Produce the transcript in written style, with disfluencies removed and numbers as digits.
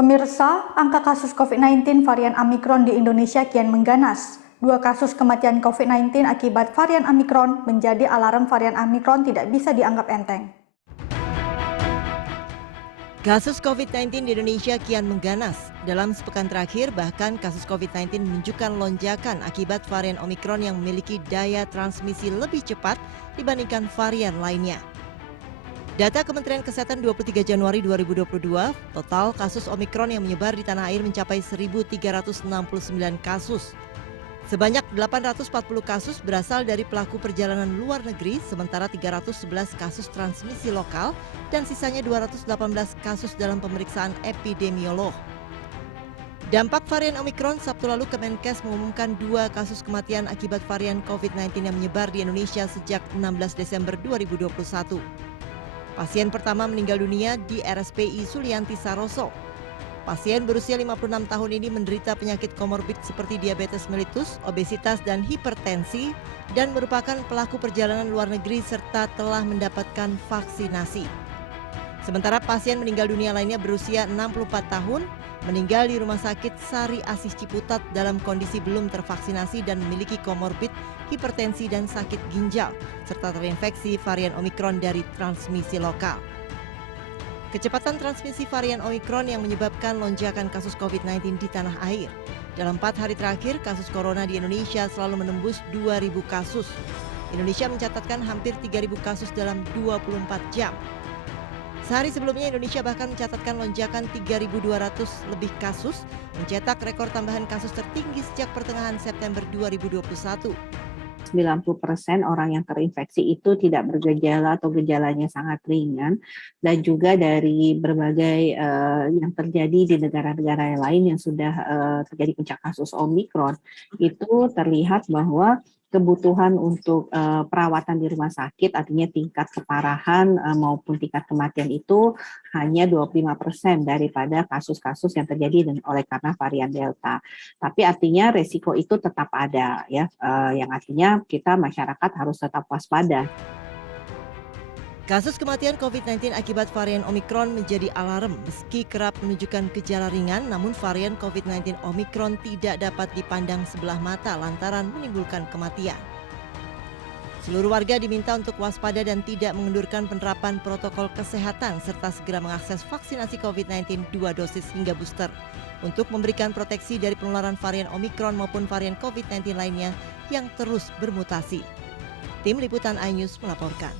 Pemirsa, angka kasus COVID-19 varian Omikron di Indonesia kian mengganas. 2 kasus kematian COVID-19 akibat varian Omikron menjadi alarm varian Omikron tidak bisa dianggap enteng. Kasus COVID-19 di Indonesia kian mengganas. Dalam sepekan terakhir, bahkan kasus COVID-19 menunjukkan lonjakan akibat varian Omikron yang memiliki daya transmisi lebih cepat dibandingkan varian lainnya. Data Kementerian Kesehatan 23 Januari 2022, total kasus Omikron yang menyebar di tanah air mencapai 1.369 kasus. Sebanyak 840 kasus berasal dari pelaku perjalanan luar negeri, sementara 311 kasus transmisi lokal dan sisanya 218 kasus dalam pemeriksaan epidemiolog. Dampak varian Omikron, Sabtu lalu Kemenkes mengumumkan 2 kasus kematian akibat varian COVID-19 yang menyebar di Indonesia sejak 16 Desember 2021. Pasien pertama meninggal dunia di RSPI Sulianti Saroso. Pasien berusia 56 tahun ini menderita penyakit komorbid seperti diabetes mellitus, obesitas, dan hipertensi, dan merupakan pelaku perjalanan luar negeri serta telah mendapatkan vaksinasi. Sementara pasien meninggal dunia lainnya berusia 64 tahun, meninggal di Rumah Sakit Sari Asih Ciputat dalam kondisi belum tervaksinasi dan memiliki komorbid, hipertensi, dan sakit ginjal, serta terinfeksi varian Omikron dari transmisi lokal. Kecepatan transmisi varian Omikron yang menyebabkan lonjakan kasus COVID-19 di tanah air. Dalam 4 hari terakhir, kasus corona di Indonesia selalu menembus 2.000 kasus. Indonesia mencatatkan hampir 3.000 kasus dalam 24 jam. Sehari sebelumnya Indonesia bahkan mencatatkan lonjakan 3.200 lebih kasus, mencetak rekor tambahan kasus tertinggi sejak pertengahan September 2021. 90% orang yang terinfeksi itu tidak bergejala atau gejalanya sangat ringan, dan juga dari berbagai yang terjadi di negara-negara lain yang sudah terjadi puncak kasus Omikron, itu terlihat bahwa kebutuhan untuk perawatan di rumah sakit, artinya tingkat keparahan maupun tingkat kematian itu hanya 25% daripada kasus-kasus yang terjadi oleh karena varian Delta. Tapi artinya resiko itu tetap ada, ya, yang artinya kita masyarakat harus tetap waspada. Kasus kematian COVID-19 akibat varian Omikron menjadi alarm meski kerap menunjukkan gejala ringan, namun varian COVID-19 Omikron tidak dapat dipandang sebelah mata lantaran menimbulkan kematian. Seluruh warga diminta untuk waspada dan tidak mengendurkan penerapan protokol kesehatan serta segera mengakses vaksinasi COVID-19 2 dosis hingga booster untuk memberikan proteksi dari penularan varian Omikron maupun varian COVID-19 lainnya yang terus bermutasi. Tim Liputan iNews melaporkan.